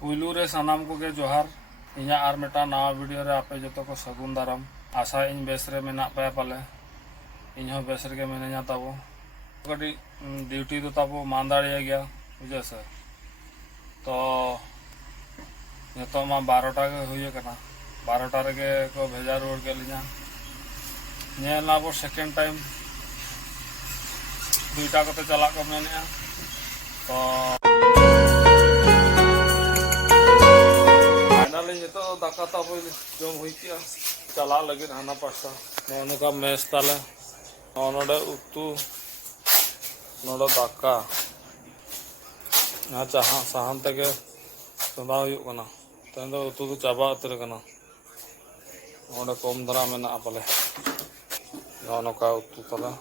पुलू रे सानाम को गे जोहार इኛ आर मेटा नवा वीडियो रे आपे जो को सगुन दाराम आशा इन बेस रे मेना पे पाले इन हो बेस रे मेना ताबो कटी ड्यूटी तो ताबो मानदाड़िया गया बुझे से तो नितो मा 12टा के हुए कना 12टा रे को भेजा रोड के लिया नेला बो सेकंड टाइम दुईटा को चला को मेने तो तो दाका ताबो जम हुई किया चला लगे हाना पास्ता नोने का मेस ताले नोडे उतु नोडे दाका ना चाहा साहन तक चंदा हुई कना तेन दो उतु तो चाबा उतर कना नोडे कम धरा में ना पाले नोनो का उतु ताले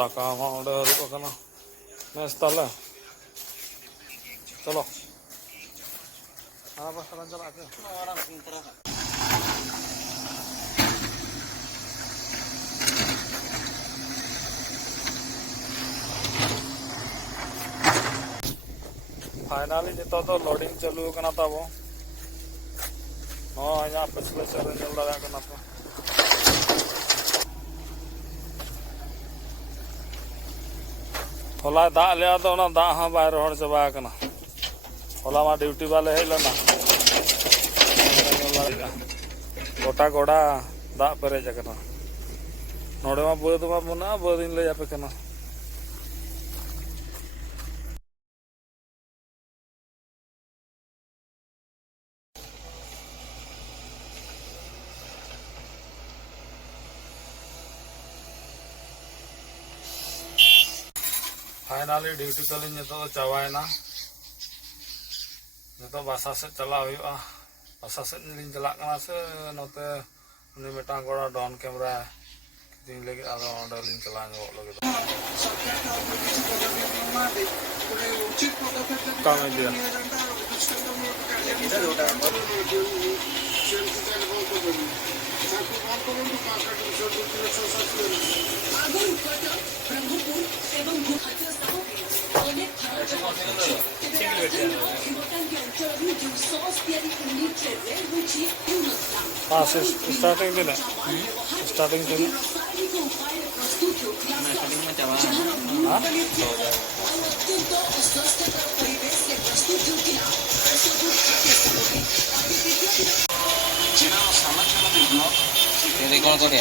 दाका मा ओडे हरु कना मेस ताले चलो apa saran jalan aja orang pintar finally नितो तो लोडिंग चालू कना ताबो यहाँ पिछले चरण चल रहा कना तो होला दा लिया तो ना दा हाँ बाहर रोड चबा कना होला मा ड्यूटी वाले है लना गोटा गोड़ा दा पेरेज कना नोडे मा बद मा मुना बदिन ले जापे कना फाइनली ड्यूटी कलिन तो चावायना तो बासा से चला हुआ बासा से चला से नोते उनी मेटा गोड़ा डाउन कैमरा दिन लगे आरो ऑर्डर चला लगे काम दिया हाँ स्टार्टिंग दिन स्टार्टिंग दिन में चावा हाँ कौन कर